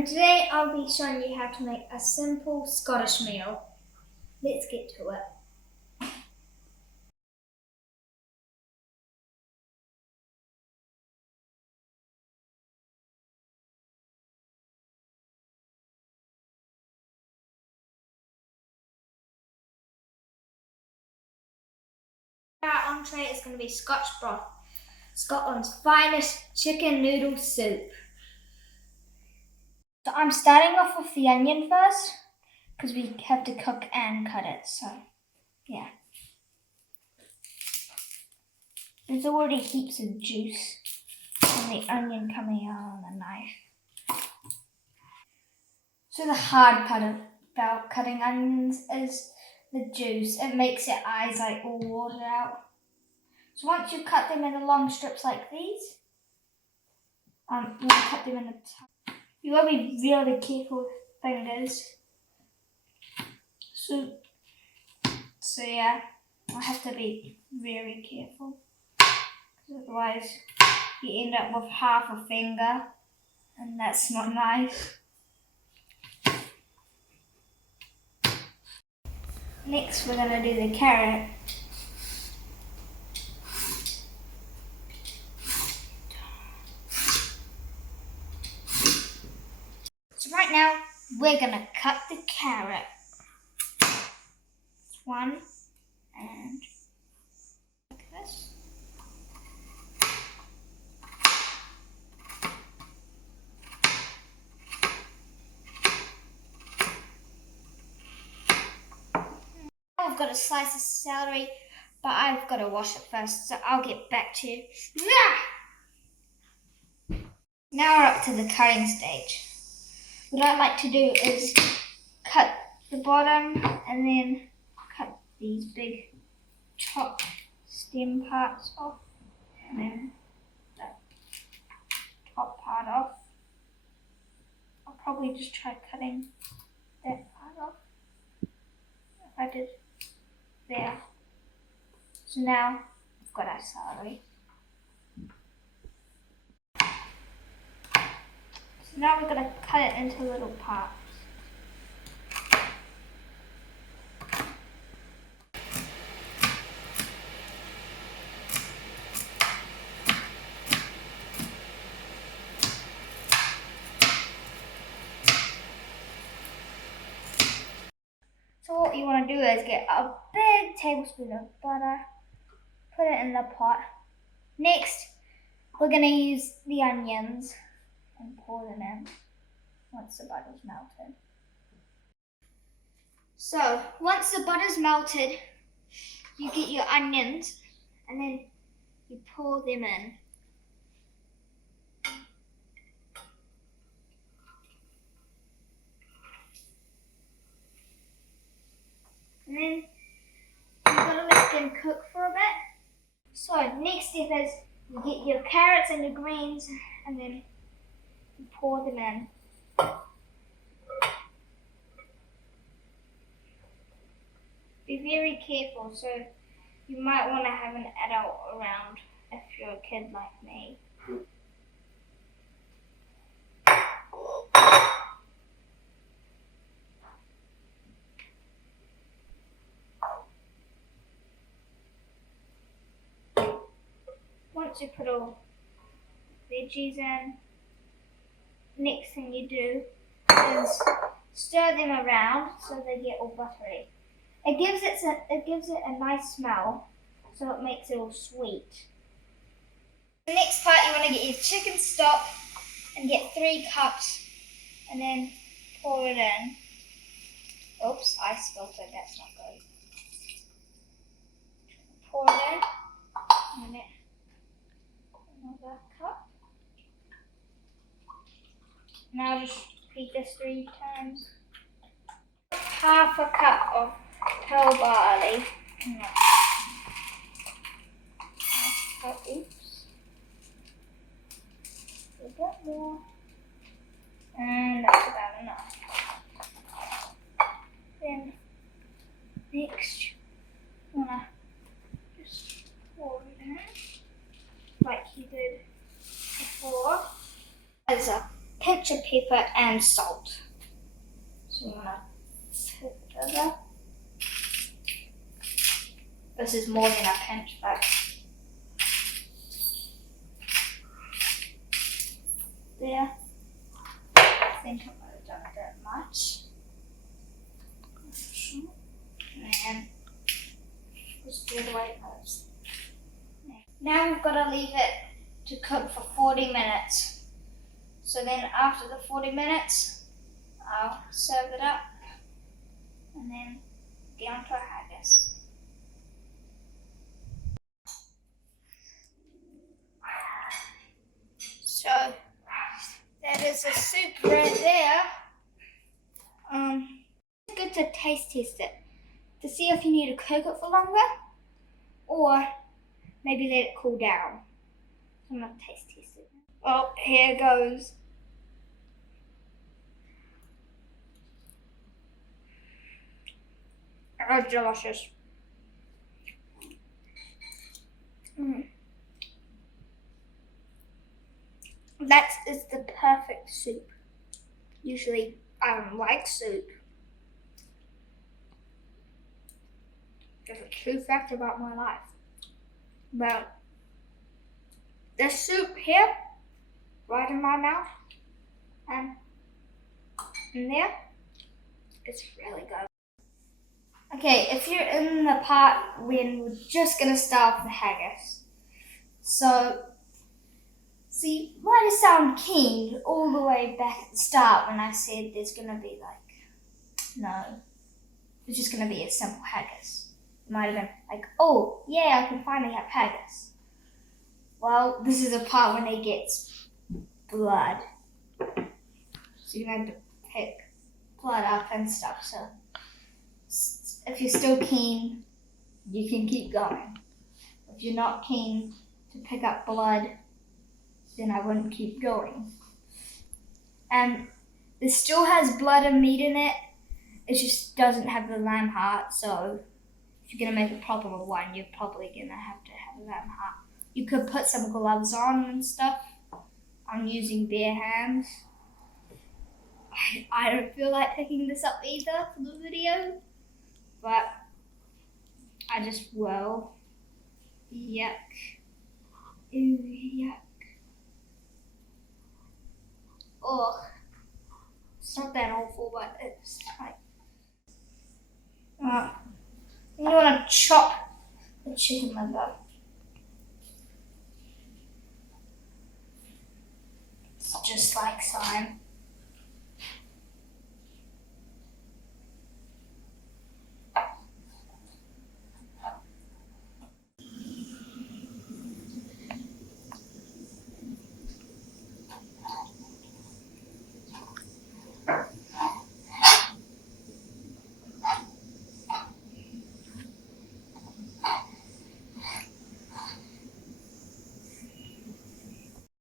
and today I'll be showing you how to make a simple Scottish meal. Let's get to it. Our entree is going to be Scotch Broth, Scotland's finest chicken noodle soup. So I'm starting off with the onion first, because we have to cook and cut it, so yeah. There's already heaps of juice from the onion coming out on the knife. So the hard part about cutting onions is the juice. It makes your eyes like all watered out. So once you cut them into long strips like these, you want to cut them into you want to be really careful with fingers. So yeah, I have to be very careful, because otherwise you end up with half a finger, and that's not nice. Next we're going to do the carrot. So right now we're going to cut the carrot. One, and like this. I've got a slice of celery, but I've got to wash it first, so I'll get back to you. Now we're up to the cutting stage. What I like to do is cut the bottom and then cut these big chopped stem parts off, and then the top part off. I'll probably just try cutting that part off. If I did there. So now I've got our celery. So now we're going to cut it into little parts. So what you want to do is get a big tablespoon of butter, put it in the pot. Next, we're going to use the onions and pour them in once the butter's melted. So once the butter's melted, you get your onions and then you pour them in. And then you've got to let them cook for a bit. So next step is you get your carrots and your greens and then you pour them in. Be very careful, so you might want to have an adult around if you're a kid like me. Once you put all the veggies in, next thing you do is stir them around so they get all buttery. It gives it a nice smell, so it makes it all sweet. The next part, you want to get your chicken stock and get 3 cups and then pour it in. Oops, I spilled it, that's not good. Pour it in, and then another cup. Now just repeat this 3 times. Half a cup of pearl barley. Oops. A bit more. And that's about enough. Then next, you wanna just pour it in like you did before. As a pinch of pepper and salt. So I'm gonna flip it over. This is more than a pinch, but there. I think I might have done a bit much. And just do the way it goes. Now we've got to leave it to cook for 40 minutes. So then after the 40 minutes, I'll serve it up and then get onto a haggis. So that is a soup right there. It's good to taste test it to see if you need to cook it for longer or maybe let it cool down. I'm gonna taste test it. Oh, here goes. Oh, delicious. That is the perfect soup. Usually, I don't like soup. There's a true fact about my life. But this soup here, right in my mouth, and in there, it's really good. Okay, if you're in the part when we're just gonna start with the haggis. So you might have sounded keen all the way back at the start when I said there's gonna be no, it's just gonna be a simple haggis. You might have been like, oh yeah, I can finally have haggis. Well, this is a part when it gets blood. So you're gonna have to pick blood up and stuff. So if you're still keen, you can keep going. If you're not keen to pick up blood, then I wouldn't keep going. And this still has blood and meat in it. It just doesn't have the lamb heart. So if you're gonna make a proper one, you're probably gonna have to have a lamb heart. You could put some gloves on and stuff. I'm using bare hands. I don't feel like picking this up either for the video, but I just will. Yuck. Ew, yuck. Ugh. It's not that awful, but it's like... you want to chop the chicken liver. It's just like slime.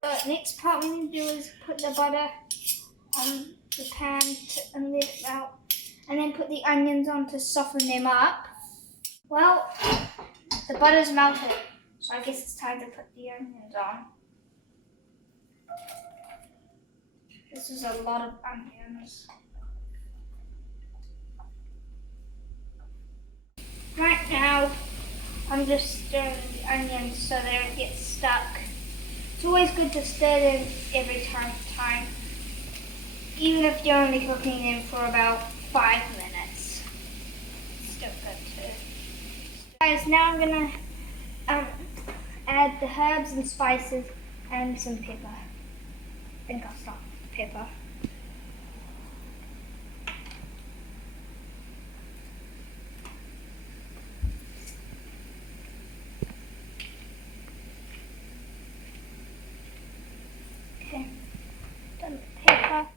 The next part we need to do is put the butter on the pan and let it melt, and then put the onions on to soften them up. Well, the butter's melted, so I guess it's time to put the onions on. This is a lot of onions. Right now, I'm just stirring the onions so they don't get stuck. It's always good to stir them every time, even if you're only cooking them for about 5 minutes. It's still good too. Guys, now I'm gonna add the herbs and spices and some pepper. I think I'll start with pepper. Okay, done with pepper.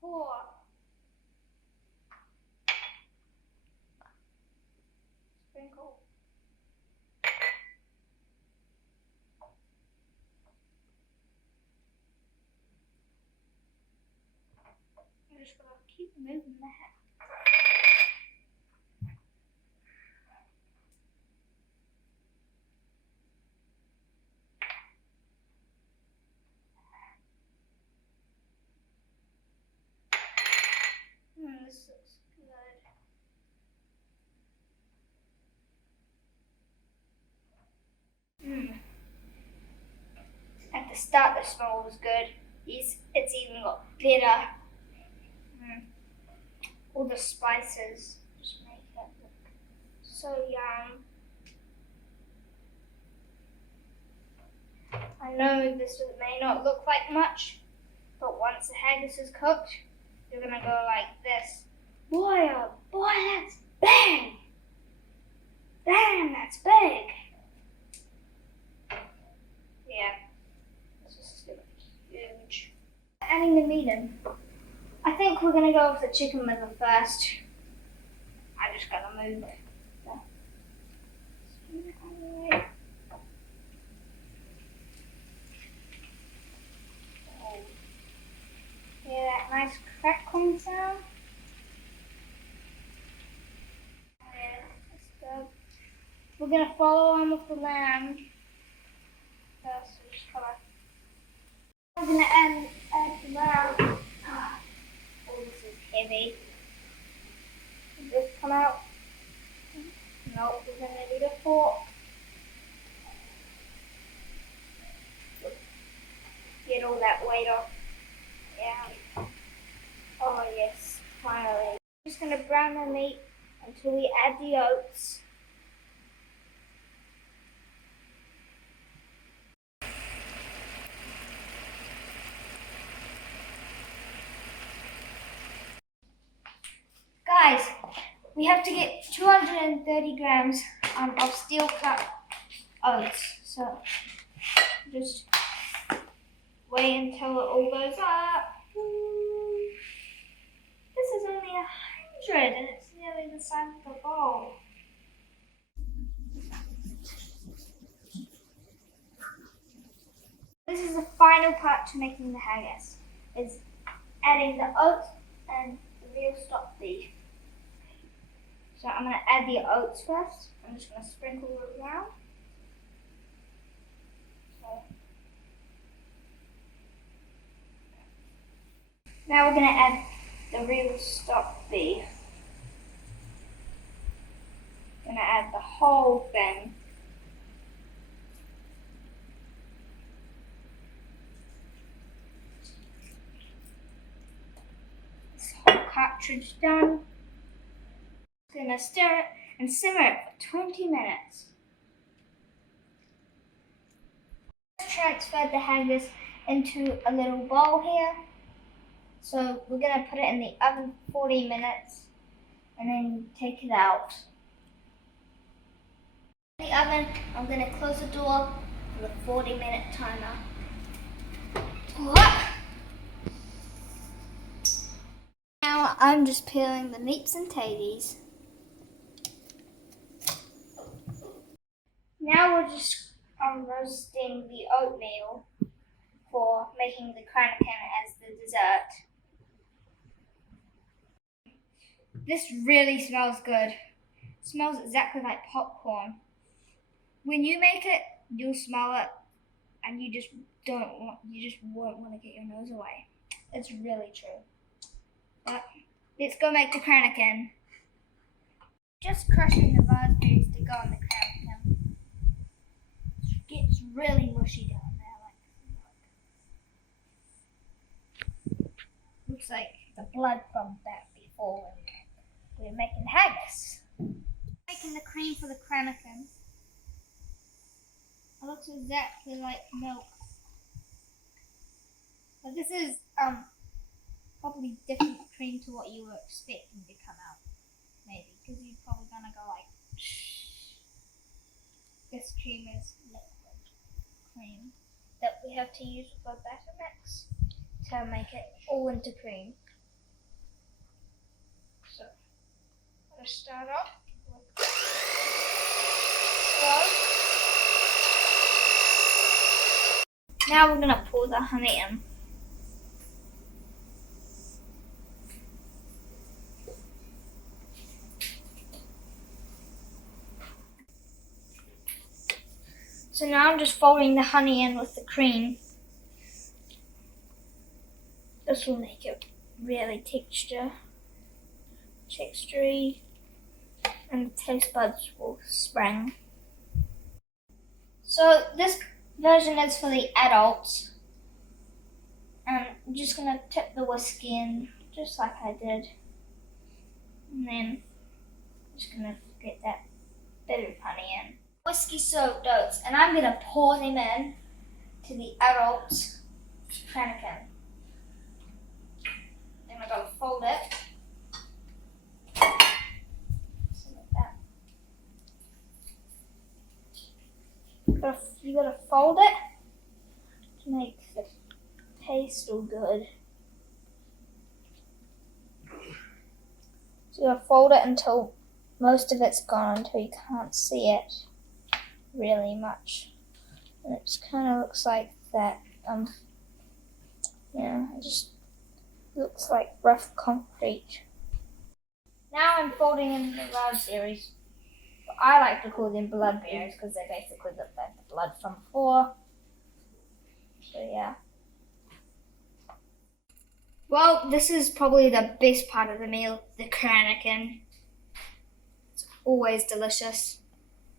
Pour. Sprinkle. I'm just gonna keep moving that. start the smell was good. It's even got better. All the spices just make it look so yum. I know this may not look like much, but once the haggis is cooked, you're gonna go like this. Boy, oh boy, that's big! Damn, that's big! Yeah, this is gonna be huge. Adding the meat in. I think we're gonna go with the chicken liver first. I'm just gonna move it. Hear that nice crackling sound? Yeah, that's good. We're gonna follow on with the lamb first. So just color. I'm gonna add the lamb. Oh, this is heavy. Did this come out? No, we're gonna need a fork. Get all that weight off. Yeah. Oh yes, finally. I'm just gonna brown the meat until we add the oats. Guys, we have to get 230 grams of steel cut oats. So just wait until it all goes up. This is only 100 and it's nearly the size of the bowl. This is the final part to making the haggis, is adding the oats and the real stock beef. So I'm going to add the oats first. I'm just going to sprinkle it around. Now we're going to add the real stock beef. Going to add the whole thing. This whole cartridge done. Going to stir it and simmer it for 20 minutes. Transferred the haggis into a little bowl here. So we're going to put it in the oven for 40 minutes and then take it out. In the oven, I'm going to close the door for the 40-minute timer. Now I'm just peeling the meats and tatties. Now we're just roasting the oatmeal for making the Cranachan as the dessert. This really smells good. It smells exactly like popcorn. When you make it, you'll smell it and you just won't want to get your nose away. It's really true. But let's go make the Cranachan. Just crushing the raspberries to go on the Cranachan. It gets really mushy down there. Looks like the blood from that before when we were making haggis. Making the cream for the Cranachan. It looks exactly like milk. But this is probably different cream to what you were expecting to come out. Maybe, because you're probably gonna go like, shh. This cream is liquid cream that we have to use with our batter mix to make it all into cream. So, I'm gonna start off with slow. Now we're gonna pour the honey in. So now I'm just folding the honey in with the cream. This will make it really textury, and the taste buds will spring. So this version is for the adults. I'm just going to tip the whiskey in, just like I did. And then I'm just going to get that bit of honey in. Whiskey soaked oats, and I'm going to pour them in to the adult Cranachan. Then I'm going to fold it. So like that. You got to fold it to make the taste all good. So you got to fold it until most of it's gone, until you can't see it really much. And it just kind of looks like that. It just looks like rough concrete. Now I'm folding in the raspberries. I like to call them bloodberries because they basically look like the blood from before. So yeah. Well, this is probably the best part of the meal, the Cranachan. It's always delicious.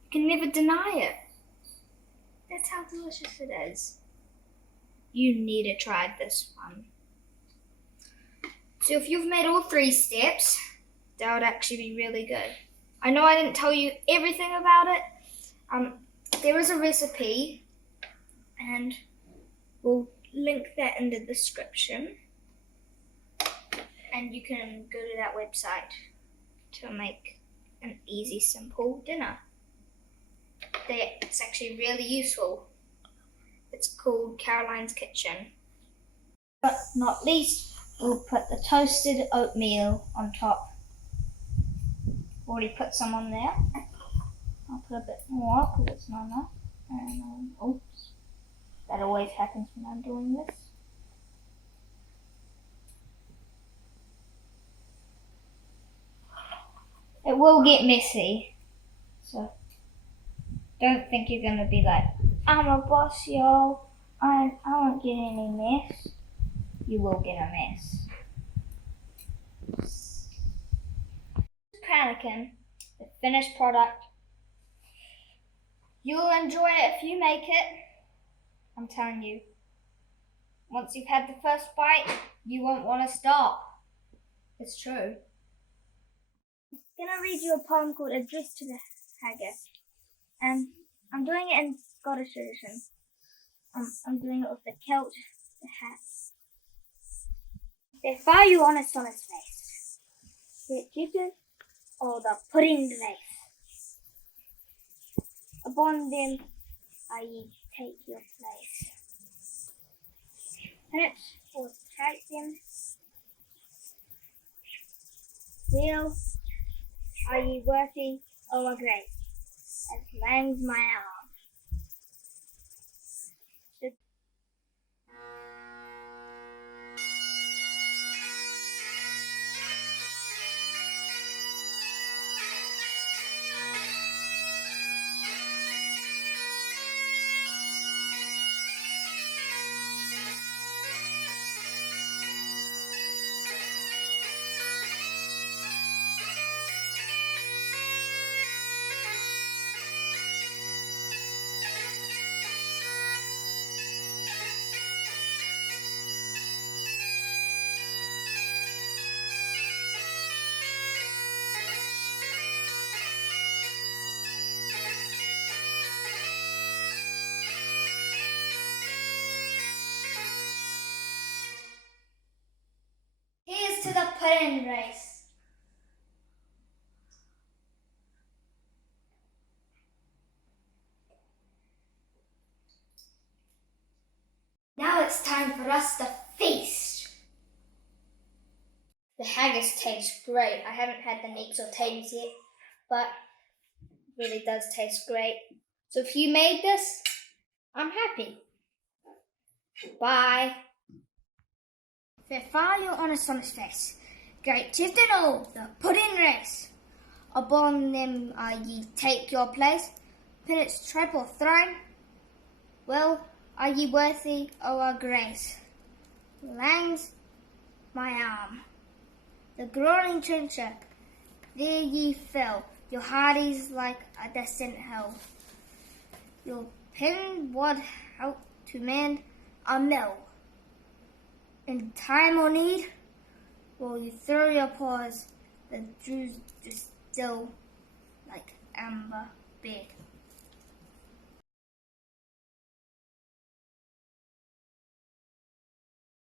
You can never deny it. That's how delicious it is. You need to try this one. So if you've made all 3 steps, that would actually be really good. I know I didn't tell you everything about it. There is a recipe, and we'll link that in the description. And you can go to that website to make an easy, simple dinner. It's actually really useful. It's called Caroline's Kitchen. But not least, we'll put the toasted oatmeal on top. Already put some on there. I'll put a bit more because it's not enough. And oops, that always happens when I'm doing this. It will get messy, so don't think you're gonna be like, I'm a boss, y'all. I won't get any mess. You will get a mess. Cranachan, the finished product. You'll enjoy it if you make it. I'm telling you. Once you've had the first bite, you won't want to stop. It's true. I'm gonna read you a poem called Address to the Haggis. And I'm doing it in Scottish tradition. I'm doing it with the kilt, the hat. They fire you on his face. The chicken or the pudding place. Upon them I take your place. And it's for track them. Well, are ye worthy of a grace? As langs my arm. Here's to the pudding race. Now it's time for us to feast. The haggis tastes great. I haven't had the neeks or taters yet, but it really does taste great. So if you made this, I'm happy. Bye. Fair fire on a sun's face. Great chieftain all, the pudding race. Upon them ye take your place, pin its triple throne. Well, are ye worthy of our grace? Langs my arm. The groaning trencher, there ye fell, your hearties like a distant hill. Your pen would help to mend a mill. in time or need, or you throw your paws, the juice is still like amber big.